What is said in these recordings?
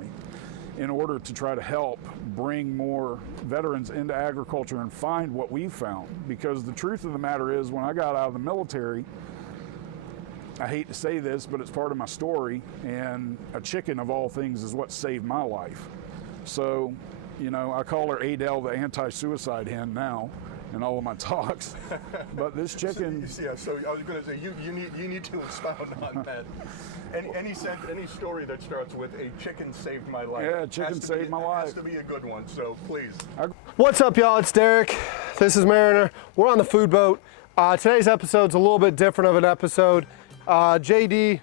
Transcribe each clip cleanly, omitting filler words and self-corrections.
nationally in order to try to help bring more veterans into agriculture and find what we've found. Because the truth of the matter is, when I got out of the military, I hate to say this, but it's part of my story, and a chicken of all things is what saved my life. So, you know, I call her Adele the anti-suicide hen now in all of my talks. But this chicken... So I was going to say, you need to expound on that. Any story that starts with a chicken saved my life. Yeah, chicken saved my life. Has to be a good one, so please. What's up, y'all? It's Derek. This is Mariner. We're on the food boat. Today's episode's a little bit different of an episode. JD,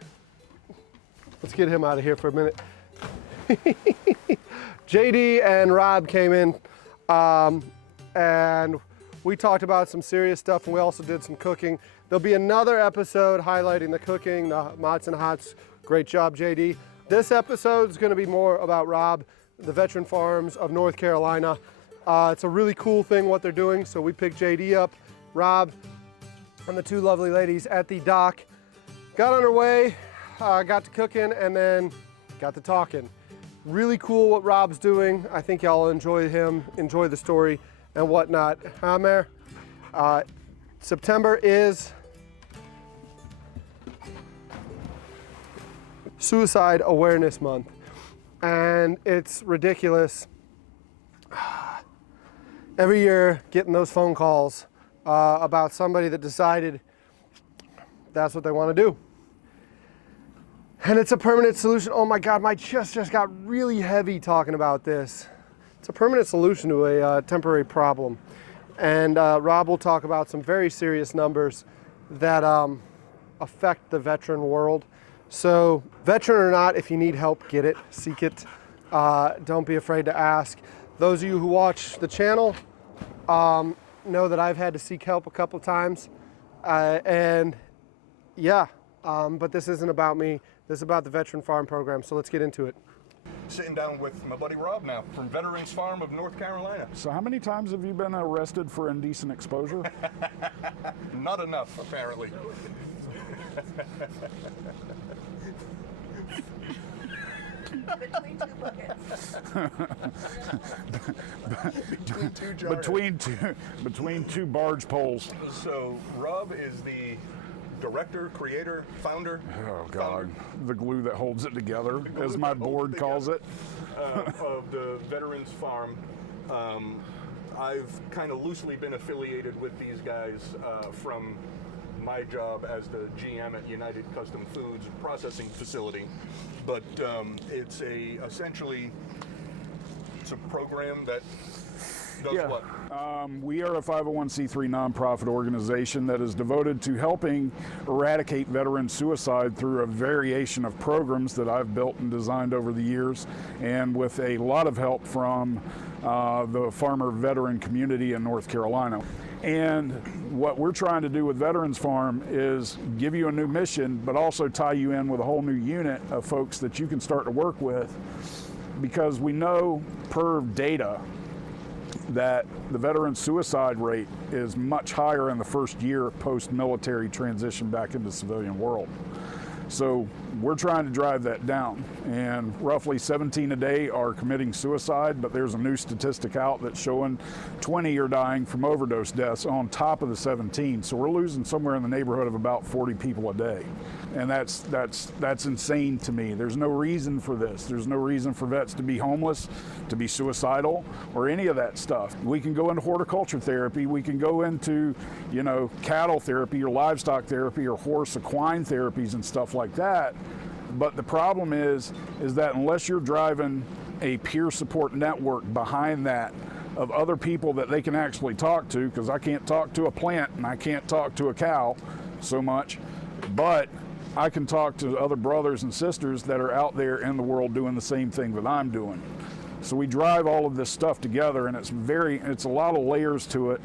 let's get him out of here for a minute. JD and Rob came in and we talked about some serious stuff, and we also did some cooking. There'll be another episode highlighting the cooking, the Mots and Hots. Great job, JD. This episode is going to be more about Rob, the Veteran Farms of North Carolina. It's a really cool thing what they're doing, so we picked JD up, Rob, and the two lovely ladies at the dock. Got on our way, got to cooking, and then got to talking. Really cool what Rob's doing. I think y'all enjoy him, enjoy the story and whatnot. Mayor, September is Suicide Awareness Month, and it's ridiculous. Every year getting those phone calls about somebody that decided that's what they want to do. And it's a permanent solution. Oh my God, my chest just got really heavy talking about this. It's a permanent solution to a temporary problem. And Rob will talk about some very serious numbers that affect the veteran world. So veteran or not, if you need help, get it, seek it. Don't be afraid to ask. Those of you who watch the channel know that I've had to seek help a couple of times. And yeah, but this isn't about me. This is about the Veteran Farm Program, so let's get into it. Sitting down with my buddy Rob now from Veterans Farm of North Carolina. So how many times have you been arrested for indecent exposure? Not enough, apparently. Between two buckets. Between two barge poles. So Rob is the director, creator, founder. Oh God, the glue that holds it together, as my board calls it. Of the Veterans Farm. I've kind of loosely been affiliated with these guys from my job as the GM at United Custom Foods processing facility. But it's essentially a program that does what? We are a 501c3 nonprofit organization that is devoted to helping eradicate veteran suicide through a variation of programs that I've built and designed over the years, and with a lot of help from the farmer veteran community in North Carolina. And what we're trying to do with Veterans Farm is give you a new mission, but also tie you in with a whole new unit of folks that you can start to work with, because we know per data that the veteran suicide rate is much higher in the first year post-military transition back into the civilian world. So we're trying to drive that down, and roughly 17 a day are committing suicide, but there's a new statistic out that's showing 20 are dying from overdose deaths on top of the 17. So we're losing somewhere in the neighborhood of about 40 people a day. And that's insane to me. There's no reason for this. There's no reason for vets to be homeless, to be suicidal, or any of that stuff. We can go into horticulture therapy. We can go into, you know, cattle therapy or livestock therapy or horse equine therapies and stuff like that. But the problem is that unless you're driving a peer support network behind that of other people that they can actually talk to, because I can't talk to a plant and I can't talk to a cow so much, but I can talk to other brothers and sisters that are out there in the world doing the same thing that I'm doing. So we drive all of this stuff together, and it's a lot of layers to it,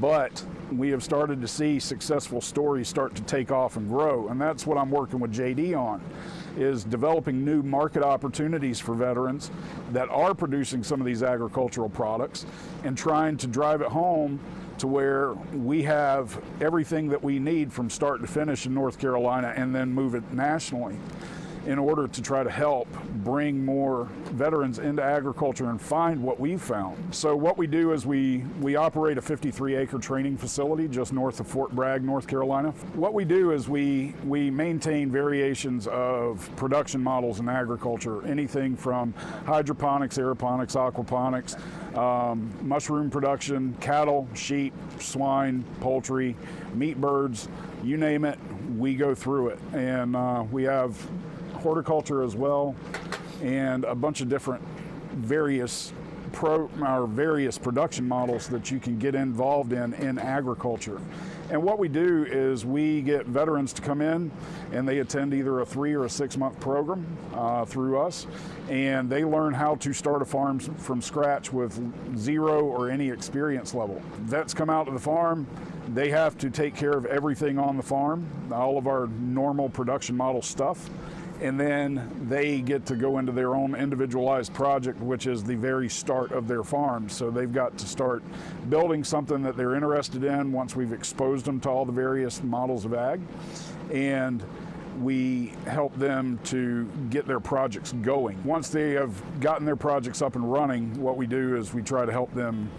but we have started to see successful stories start to take off and grow. And that's what I'm working with JD on, is developing new market opportunities for veterans that are producing some of these agricultural products and trying to drive it home to where we have everything that we need from start to finish in North Carolina and then move it nationally. in order to try to help bring more veterans into agriculture and find what we've found. So what we do is we operate a 53-acre training facility just north of Fort Bragg, North Carolina. What we do is we maintain variations of production models in agriculture, anything from hydroponics, aeroponics, aquaponics, mushroom production, cattle, sheep, swine, poultry, meat birds, you name it, we go through it. And we have horticulture as well, and a bunch of different various production models that you can get involved in agriculture. And what we do is we get veterans to come in and they attend either a 3 or a 6 month program through us, and they learn how to start a farm from scratch with zero or any experience level. Vets come out to the farm, they have to take care of everything on the farm, all of our normal production model stuff, and then they get to go into their own individualized project, which is the very start of their farm. So they've got to start building something that they're interested in once we've exposed them to all the various models of ag, and we help them to get their projects going. Once they have gotten their projects up and running, what we do is we try to help them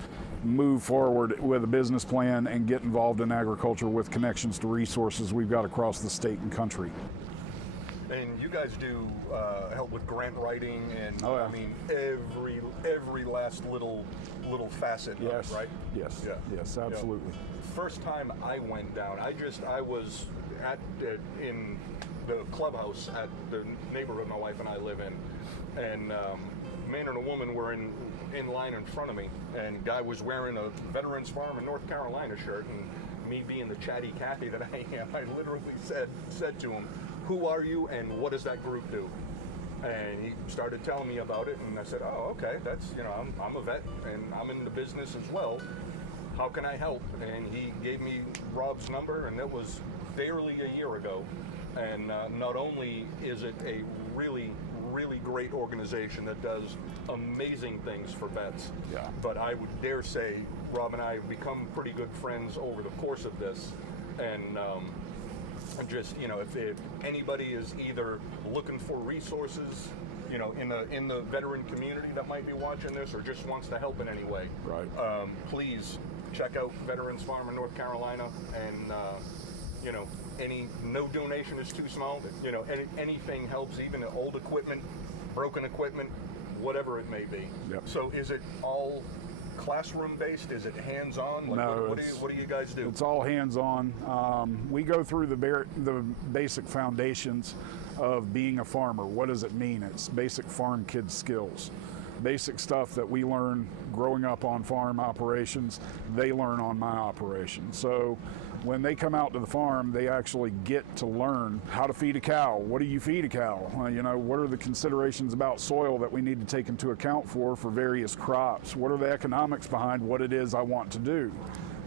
move forward with a business plan and get involved in agriculture with connections to resources we've got across the state and country. And you guys do help with grant writing and Oh, yeah. I mean every last little facet, Yes. right? Yes. Yeah. Yes, absolutely. First time I went down, I was in the clubhouse at the neighborhood my wife and I live in, and a man and a woman were in line in front of me, and guy was wearing a Veterans Farm in North Carolina shirt, and me being the chatty Cathy that I am, I literally said to him, "Who are you and what does that group do?" And he started telling me about it, and I said, "Oh, okay, that's, I'm a vet and I'm in the business as well. How can I help?" And he gave me Rob's number, and it was barely a year ago. And not only is it a really great organization that does amazing things for vets, Yeah. but I would dare say Rob and I have become pretty good friends over the course of this. And just, if anybody is either looking for resources, in the veteran community that might be watching this, or just wants to help in any way, Right. Please check out Veterans Farm in North Carolina. And no donation is too small. Anything helps, even old equipment, broken equipment, whatever it may be. Yep. So is it all classroom based? Is it hands on? No, what do you guys do? It's all hands-on. We go through the basic foundations of being a farmer. What does it mean? It's basic farm kid skills. Basic stuff that we learn growing up on farm operations, they learn on my operation. So when they come out to the farm, they actually get to learn how to feed a cow. What do you feed a cow? What are the considerations about soil that we need to take into account for various crops? What are the economics behind what it is I want to do?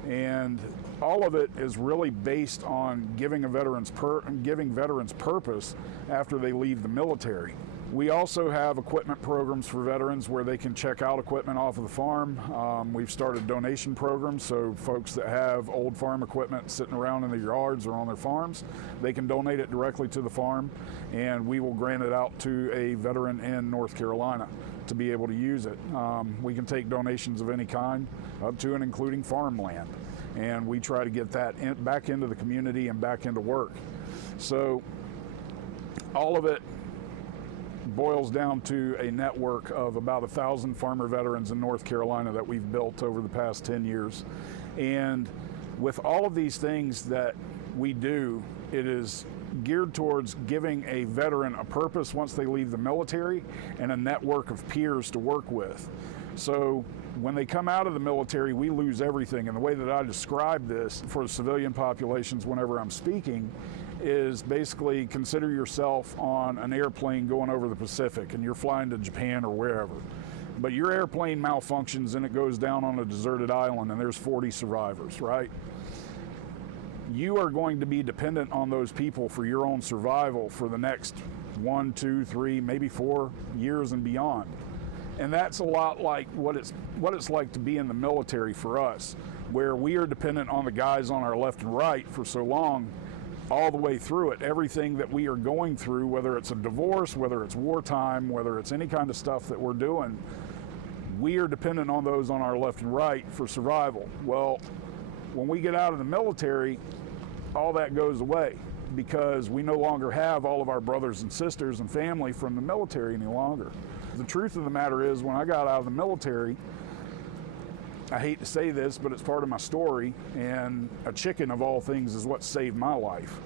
And all of it is really based on giving veterans purpose after they leave the military. We also have equipment programs for veterans where they can check out equipment off of the farm. We've started donation programs, so folks that have old farm equipment sitting around in their yards or on their farms, they can donate it directly to the farm, and we will grant it out to a veteran in North Carolina to be able to use it. We can take donations of any kind, up to and including farmland, and we try to get that back into the community and back into work. So all of it boils down to a network of about 1,000 farmer veterans in North Carolina that we've built over the past 10 years. And with all of these things that we do, it is geared towards giving a veteran a purpose once they leave the military and a network of peers to work with. So when they come out of the military, we lose everything. And the way that I describe this for the civilian populations whenever I'm speaking is basically consider yourself on an airplane going over the Pacific and you're flying to Japan or wherever. But your airplane malfunctions and it goes down on a deserted island and there's 40 survivors, right? You are going to be dependent on those people for your own survival for the next 1, 2, 3, maybe 4 years and beyond. And that's a lot like what it's like to be in the military for us, where we are dependent on the guys on our left and right for so long. all the way through it. Everything that we are going through, whether it's a divorce, whether it's wartime, whether it's any kind of stuff that we're doing, we are dependent on those on our left and right for survival. Well, when we get out of the military, all that goes away because we no longer have all of our brothers and sisters and family from the military any longer. The truth of the matter is, when I got out of the military, I hate to say this, but it's part of my story, and a chicken of all things is what saved my life.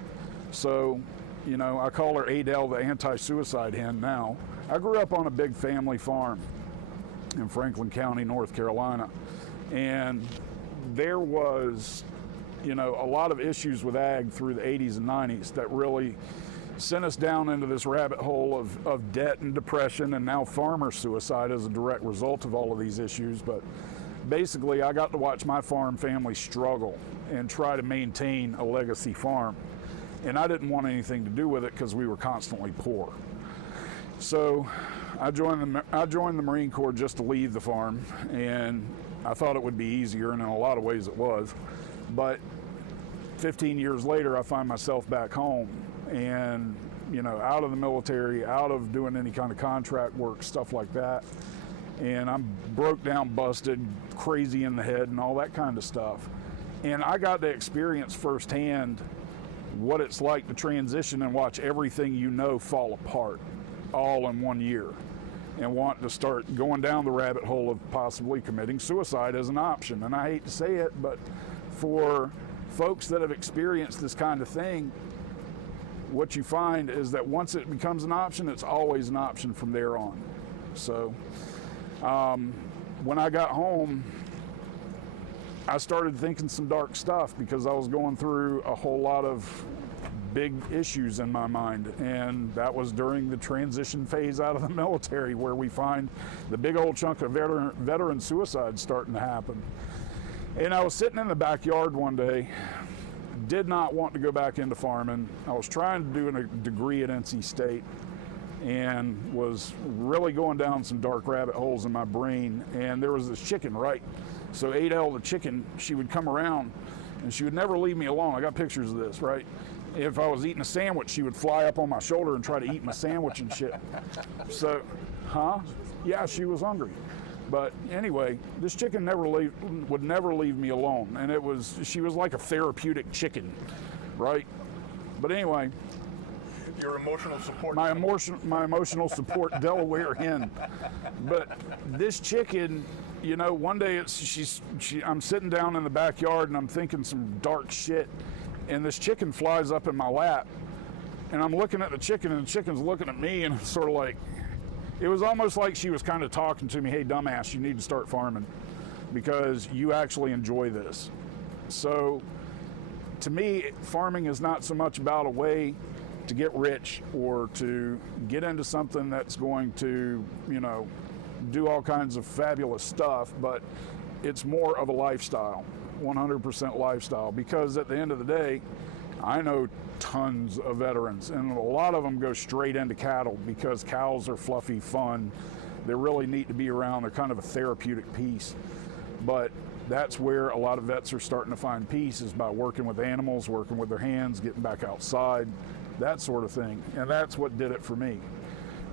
So, you know, I call her Adele the anti-suicide hen now. I grew up on a big family farm in Franklin County, North Carolina, and there was, you know, a lot of issues with ag through the 80s and 90s that really sent us down into this rabbit hole of debt and depression, and now farmer suicide as a direct result of all of these issues. But basically, I got to watch my farm family struggle and try to maintain a legacy farm. And I didn't want anything to do with it because we were constantly poor. So I joined the Marine Corps just to leave the farm, and I thought it would be easier, and in a lot of ways it was. But 15 years later, I find myself back home and, you know, out of the military, out of doing any kind of contract work, stuff like that. And I'm broke down, busted, crazy in the head, and all that kind of stuff. And I got to experience firsthand what it's like to transition and watch everything you know fall apart all in 1 year, and want to start going down the rabbit hole of possibly committing suicide as an option. And I hate to say it, but for folks that have experienced this kind of thing, what you find is that once it becomes an option, it's always an option from there on. So when I got home, I started thinking some dark stuff because I was going through a whole lot of big issues in my mind, and that was during the transition phase out of the military, where we find the big old chunk of veteran suicide starting to happen. And I was sitting in the backyard one day, did not want to go back into farming. I was trying to do a degree at NC State and was really going down some dark rabbit holes in my brain. And there was this chicken, right? So Adele, the chicken, she would come around and she would never leave me alone. I got pictures of this, right? If I was eating a sandwich, she would fly up on my shoulder and try to eat my sandwich and shit. So, yeah, she was hungry. But anyway, this chicken would never leave me alone. And she was like a therapeutic chicken, right? But anyway, your emotional support. My emotional support Delaware hen. But this chicken, you know, one day I'm sitting down in the backyard and I'm thinking some dark shit, and this chicken flies up in my lap, and I'm looking at the chicken, and the chicken's looking at me, and it's sort of like, it was almost like she was kind of talking to me, hey, dumbass, you need to start farming because you actually enjoy this. So to me, farming is not so much about a way to get rich or to get into something that's going to, you know, do all kinds of fabulous stuff, but it's more of a lifestyle, 100% lifestyle, because at the end of the day, I know tons of veterans, and a lot of them go straight into cattle because cows are fluffy, fun. They're really neat to be around. They're kind of a therapeutic piece. But that's where a lot of vets are starting to find peace, is by working with animals, working with their hands, getting back outside, that sort of thing. And that's what did it for me.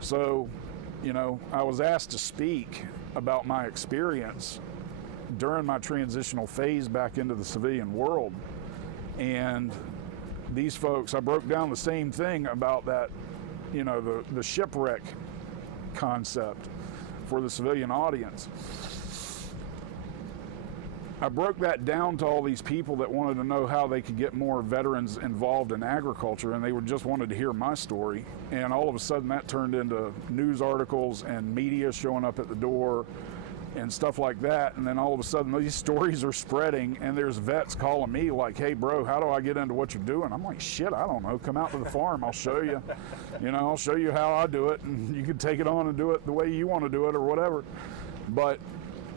So, you know, I was asked to speak about my experience during my transitional phase back into the civilian world. And these folks, I broke down the same thing about that, you know, the shipwreck concept for the civilian audience. I broke that down to all these people that wanted to know how they could get more veterans involved in agriculture, and they just wanted to hear my story. And all of a sudden that turned into news articles and media showing up at the door and stuff like that. And then all of a sudden these stories are spreading, and there's vets calling me like, hey bro, how do I get into what you're doing? I'm like, shit, I don't know, come out to the farm, I'll show you. You know, I'll show you how I do it, and you can take it on and do it the way you want to do it or whatever. But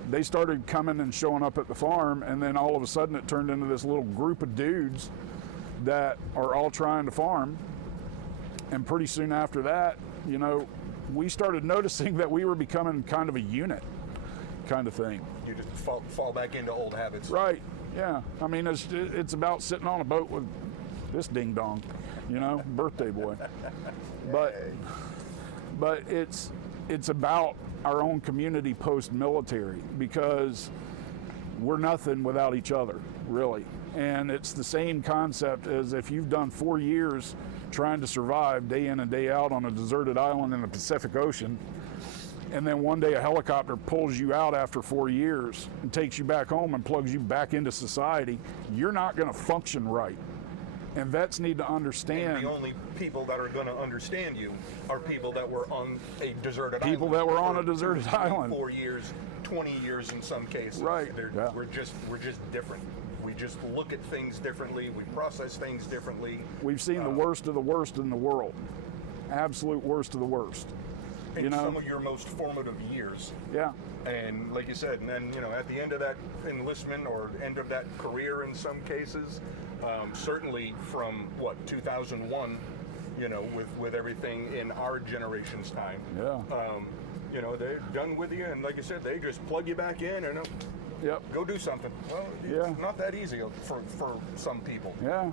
they started coming and showing up at the farm, and then all of a sudden it turned into this little group of dudes that are all trying to farm. And pretty soon after that, you know, we started noticing that we were becoming kind of a unit kind of thing. You just fall back into old habits. Right, yeah. I mean, it's about sitting on a boat with this ding dong, you know, birthday boy. But it's about our own community post-military, because we're nothing without each other, really. And it's the same concept as if you've done 4 years trying to survive day in and day out on a deserted island in the Pacific Ocean, and then one day a helicopter pulls you out after 4 years and takes you back home and plugs you back into society, you're not going to function right. And vets need to understand. And the only people that are going to understand you are people that were on a deserted island. People that were on a deserted island. 4 years, 20 years in some cases. Right. Yeah. We're just different. We just look at things differently. We process things differently. We've seen the worst of the worst in the world. Absolute worst of the worst. In some of your most formative years. Yeah. And like you said, and then, you know, at the end of that enlistment or end of that career in some cases, certainly from 2001, you know, with everything in our generation's time. Yeah. You know, they're done with you, and like you said, they just plug you back in and Yep. go do something. Well, it's not that easy for some people. Yeah.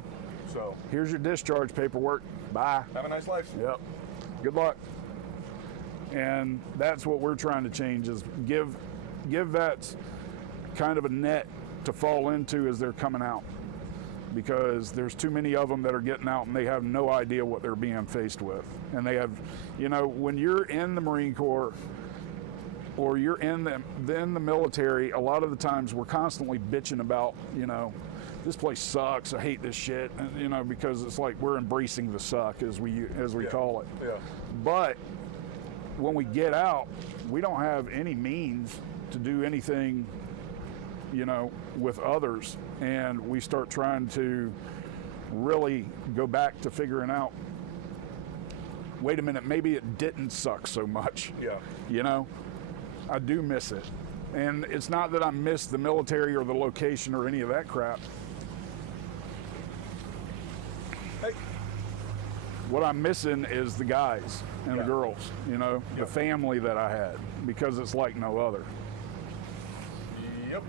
So Here's your discharge paperwork. Bye. have a nice life. Yep. Good luck. And that's what we're trying to change, is give vets kind of a net to fall into as they're coming out, because there's too many of them that are getting out and they have no idea what they're being faced with. And they have, you know, when you're in the Marine Corps or you're in the military, a lot of the times we're constantly bitching about, you know, this place sucks, I hate this shit, and, you know, because it's like we're embracing the suck, as we call it. Yeah. But when we get out, we don't have any means to do anything, you know, with others, and we start trying to really go back to figuring out, wait a minute, maybe it didn't suck so much. Yeah. You know, I do miss it. And it's not that I miss the military or the location or any of that crap. Hey. What I'm missing is the guys and the girls, you know, the family that I had, because it's like no other. Yep.